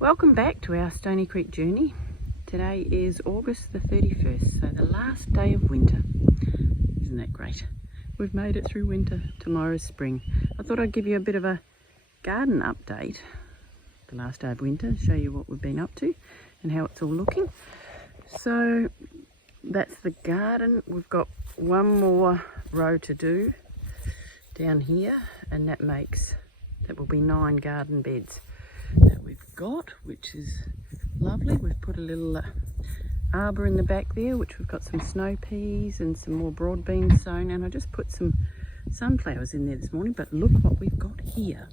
Welcome back to our Stony Creek journey. Today is August the 31st, so the last day of winter. Isn't that great? We've made it through winter. Tomorrow's spring. I thought I'd give you a bit of a garden update. The last day of winter, show you what we've been up to and how it's all looking. So that's the garden. We've got one more row to do down here, and that will be 9 garden beds that we've got, which is lovely. We've put a little arbour in the back there, which we've got some snow peas and some more broad beans sown, and I just put some sunflowers in there this morning. But look what we've got here.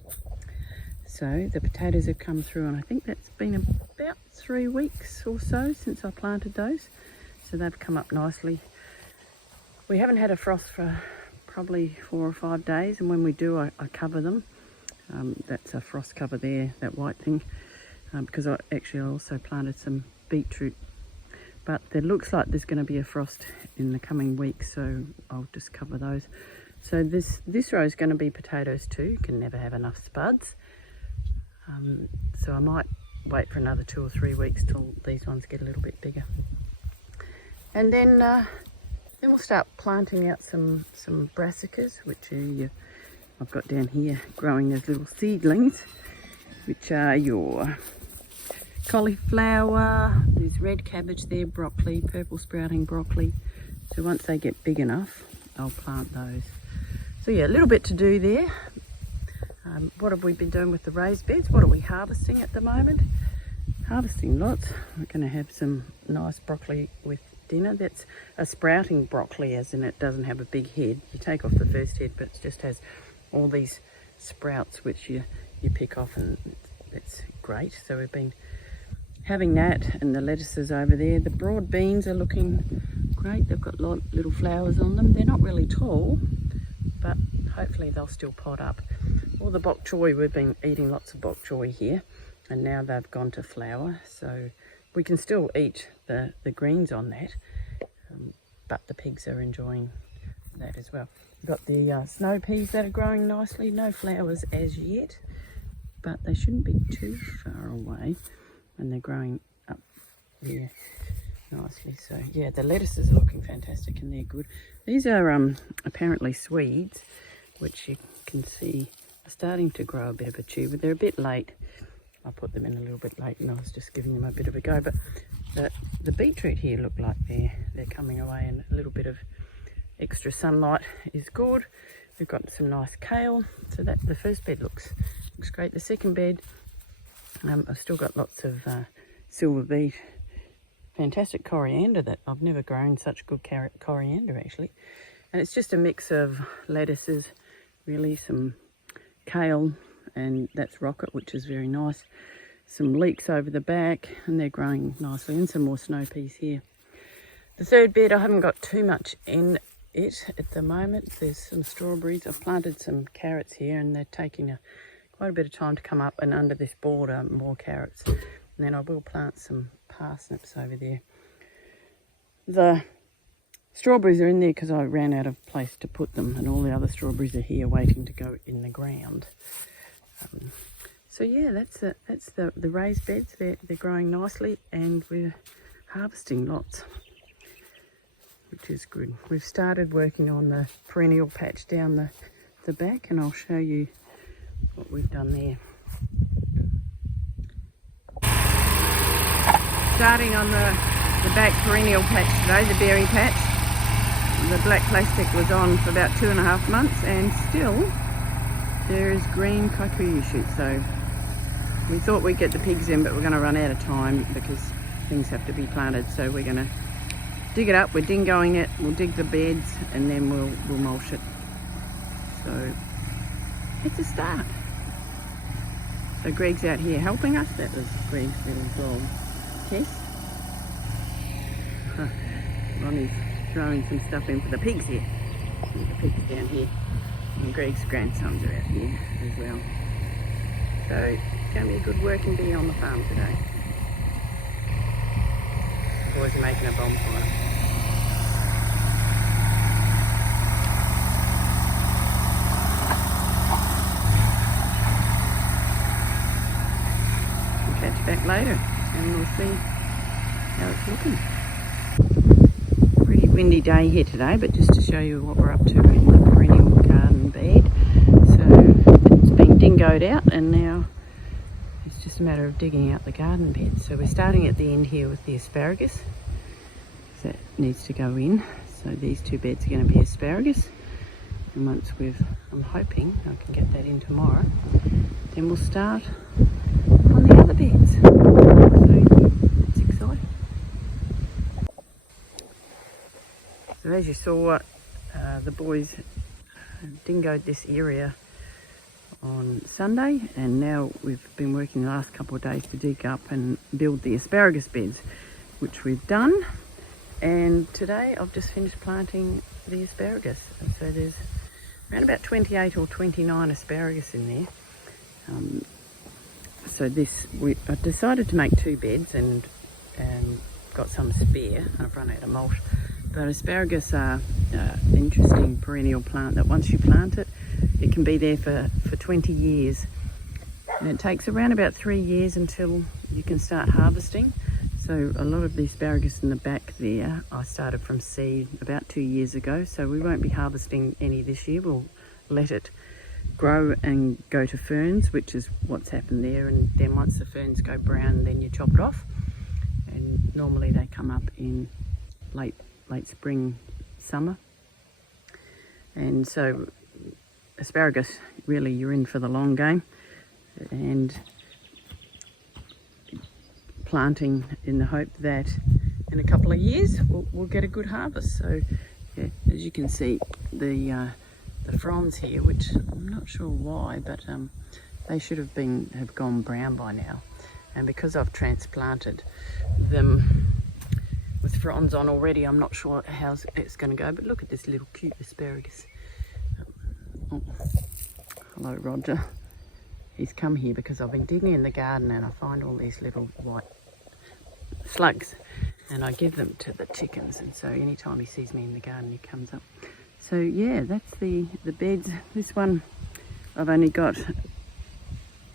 So the potatoes have come through, and I think that's been about 3 weeks or so since I planted those, so they've come up nicely. We haven't had a frost for probably 4 or 5 days, and when we do, I cover them. That's a frost cover there, that white thing, because I also planted some beetroot, but it looks like there's going to be a frost in the coming weeks, so I'll just cover those. So this row is going to be potatoes too. You can never have enough spuds, so I might wait for another 2 or 3 weeks till these ones get a little bit bigger, and then we'll start planting out some brassicas, which are I've got down here growing as little seedlings, which are your cauliflower, there's red cabbage there, broccoli, purple sprouting broccoli. So once they get big enough, I'll plant those. So yeah, a little bit to do there. What have we been doing with the raised beds? What are we harvesting at the moment? Harvesting lots. We're going to have some nice broccoli with dinner. That's a sprouting broccoli, as in it doesn't have a big head. You take off the first head, but it just has all these sprouts which you pick off, and that's great. So we've been having that, and the lettuces over there. The broad beans are looking great. They've got little flowers on them. They're not really tall, but hopefully they'll still pot up. All the bok choy, we've been eating lots of bok choy here, and now they've gone to flower, so we can still eat the greens on that, but the pigs are enjoying that as well. We've got the snow peas that are growing nicely. No flowers as yet, but they shouldn't be too far away, and they're growing up there nicely. So yeah, the lettuces are looking fantastic, and they're good. These are apparently Swedes, which you can see are starting to grow a bit of a tuber. They're a bit late. I put them in a little bit late, and I was just giving them a bit of a go. But the beetroot here look like they're coming away, and a little bit of extra sunlight is good. We've got some nice kale, so that the first bed looks great. The second bed, I've still got lots of silver beet, fantastic coriander. That I've never grown such good coriander actually, and it's just a mix of lettuces, really, some kale, and that's rocket, which is very nice. Some leeks over the back, and they're growing nicely, and some more snow peas here. The third bed, I haven't got too much in it at the moment. There's some strawberries. I've planted some carrots here, and they're taking quite a bit of time to come up, and under this border more carrots, and then I will plant some parsnips over there. The strawberries are in there because I ran out of place to put them, and all the other strawberries are here waiting to go in the ground. So yeah, that's the raised beds. They're growing nicely, and we're harvesting lots, which is good. We've started working on the perennial patch down the back, and I'll show you what we've done there. Starting on the back perennial patch today, the berry patch. The black plastic was on for about 2.5 months, and still there is green kikuyu shoots. So we thought we'd get the pigs in, but we're going to run out of time because things have to be planted. So we're going to dig it up. We're dingoing it. We'll dig the beds, and then we'll mulch it. So it's a start. So Greg's out here helping us. That was Greg's little dog, Tess. Ronnie's throwing some stuff in for the pigs here. And the pigs down here. And Greg's grandsons are out here as well. So it's going to be a good working day on the farm today. The boys are making a bonfire. Catch back later and we'll see how it's looking. Pretty windy day here today, but just to show you what we're up to in the perennial garden bed. So it's been dingoed out and now it's just a matter of digging out the garden bed. So we're starting at the end here with the asparagus. So that needs to go in. So these two beds are going to be asparagus. And once I'm hoping I can get that in tomorrow, then we'll start on the other beds. So that's exciting. So as you saw, the boys dingoed this area on Sunday, and now we've been working the last couple of days to dig up and build the asparagus beds, which we've done. And today I've just finished planting the asparagus. And so there's around about 28 or 29 asparagus in there. So I decided to make two beds and got some spare. I've run out of mulch. But asparagus are an interesting perennial plant that once you plant it, it can be there for 20 years. And it takes around about 3 years until you can start harvesting. So a lot of the asparagus in the back there, I started from seed about 2 years ago. So we won't be harvesting any this year. We'll let it grow and go to ferns, which is what's happened there. And then once the ferns go brown, then you chop it off. And normally they come up in late spring, summer. And so asparagus, really you're in for the long game. And planting in the hope that in a couple of years we'll get a good harvest. So yeah, as you can see, the fronds here, which I'm not sure why, but they should have gone brown by now. And because I've transplanted them with fronds on already, I'm not sure how it's going to go. But look at this little cute asparagus. Oh, hello Roger. He's come here because I've been digging in the garden and I find all these little white slugs and I give them to the chickens, and so anytime he sees me in the garden he comes up. So yeah, that's the beds. This one I've only got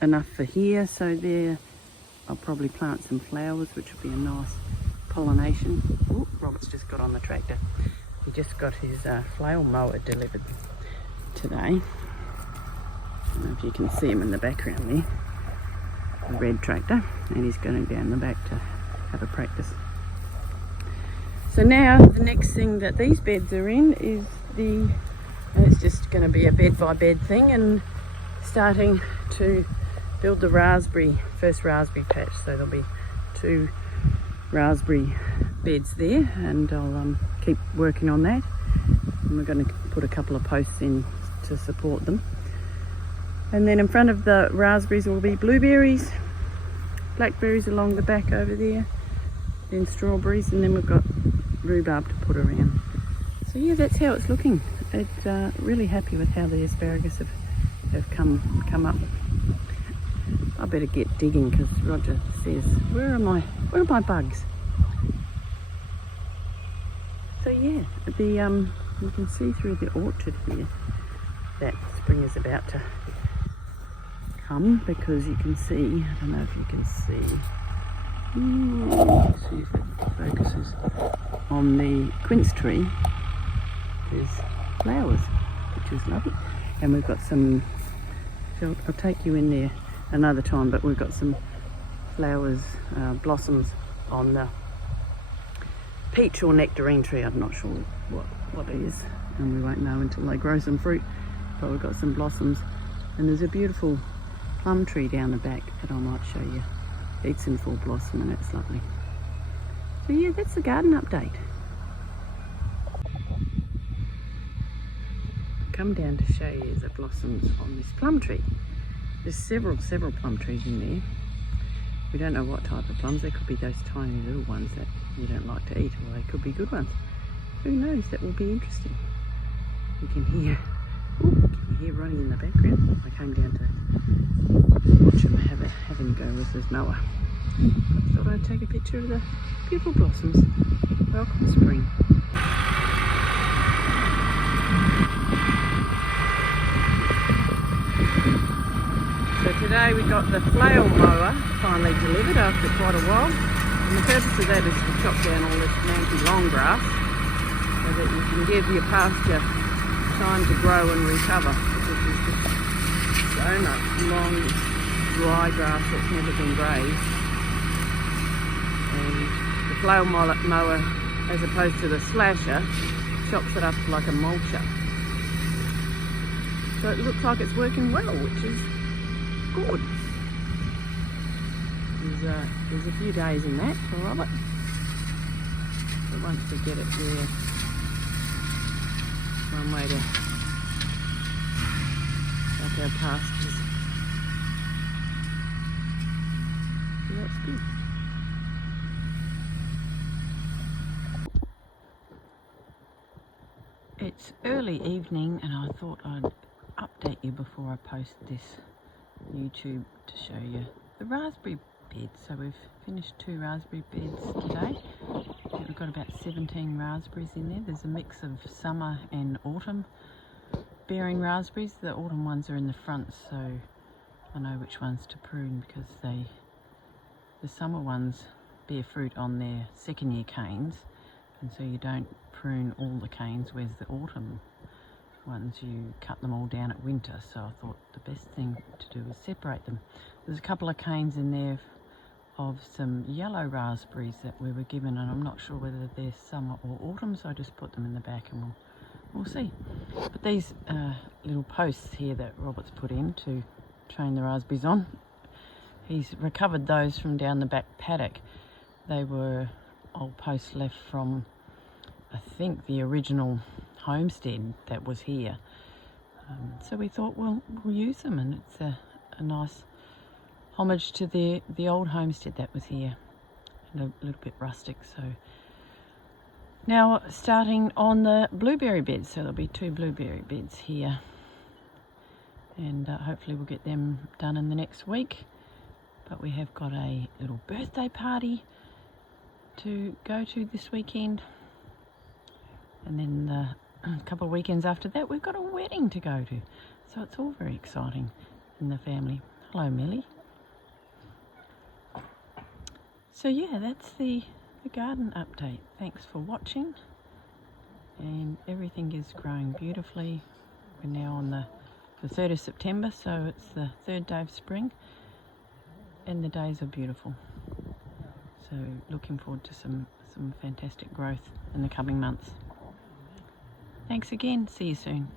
enough for here, so there I'll probably plant some flowers, which will be a nice pollination. Oh, Robert's just got on the tractor. He just got his flail mower delivered today. I don't know if you can see him in the background there, the red tractor, and he's going down the back to have a practice. So now the next thing that these beds are in is and it's just going to be a bed by bed thing, and starting to build the first raspberry patch. So there'll be 2 raspberry beds there, and I'll keep working on that. And we're going to put a couple of posts in to support them. And then in front of the raspberries will be blueberries, blackberries along the back over there, then strawberries, and then we've got rhubarb to put around. So yeah, that's how it's looking. It's really happy with how the asparagus have come up. I better get digging because Roger says, where are my bugs? So yeah, you can see through the orchard here that spring is about to come, because you can see, I don't know if you can see, let's see if it focuses on the quince tree. There's flowers, which is lovely, and we've got some, I'll take you in there another time, but we've got some flowers, blossoms on the peach or nectarine tree. I'm not sure what it is, and we won't know until they grow some fruit, but we've got some blossoms. And there's a beautiful plum tree down the back that I might show you. It's in full blossom and it's lovely. So yeah, that's the garden update. Come down to show you the blossoms on this plum tree. There's several plum trees in there. We don't know what type of plums. They could be those tiny little ones that you don't like to eat, or they could be good ones. Who knows? That will be interesting. You can hear running in the background. I came down to watch him having a go with his mower. I thought I'd take a picture of the beautiful blossoms. Welcome spring. So Today we got the flail mower finally delivered after quite a while, and the purpose of that is to chop down all this manky long grass so that you can give your pasture time to grow and recover, because there's just so much long dry grass that's never been grazed. And the flail mower, as opposed to the slasher, chops it up like a mulcher. So it looks like it's working well, which is good. There's a few days in that for Robert, but once we get it there, one way to up our pastures. So that's good. It's early evening and I thought I'd update you before I post this YouTube to show you the raspberry beds. So we've finished 2 raspberry beds today. I think we've got about 17 raspberries in there. There's a mix of summer and autumn bearing raspberries. The autumn ones are in the front, so I know which ones to prune, because the summer ones bear fruit on their second year canes, and so you don't prune all the canes, whereas the autumn ones you cut them all down at winter. So I thought the best thing to do was separate them. There's a couple of canes in there of some yellow raspberries that we were given, and I'm not sure whether they're summer or autumn, so I just put them in the back and we'll see. But these little posts here that Robert's put in to train the raspberries on, he's recovered those from down the back paddock. They were old posts left from, I think, the original homestead that was here. So we thought, well, we'll use them, and it's a nice homage to the old homestead that was here, and a little bit rustic. So now starting on the blueberry beds, so there'll be 2 blueberry beds here, and hopefully we'll get them done in the next week. But we have got a little birthday party to go to this weekend, and then a couple of weekends after that we've got a wedding to go to, so it's all very exciting in the family. Hello, Millie. So yeah, that's the garden update. Thanks for watching, and everything is growing beautifully. We're now on the 3rd of September, so it's the 3rd day of spring, and the days are beautiful. So looking forward to some fantastic growth in the coming months. Thanks again. See you soon.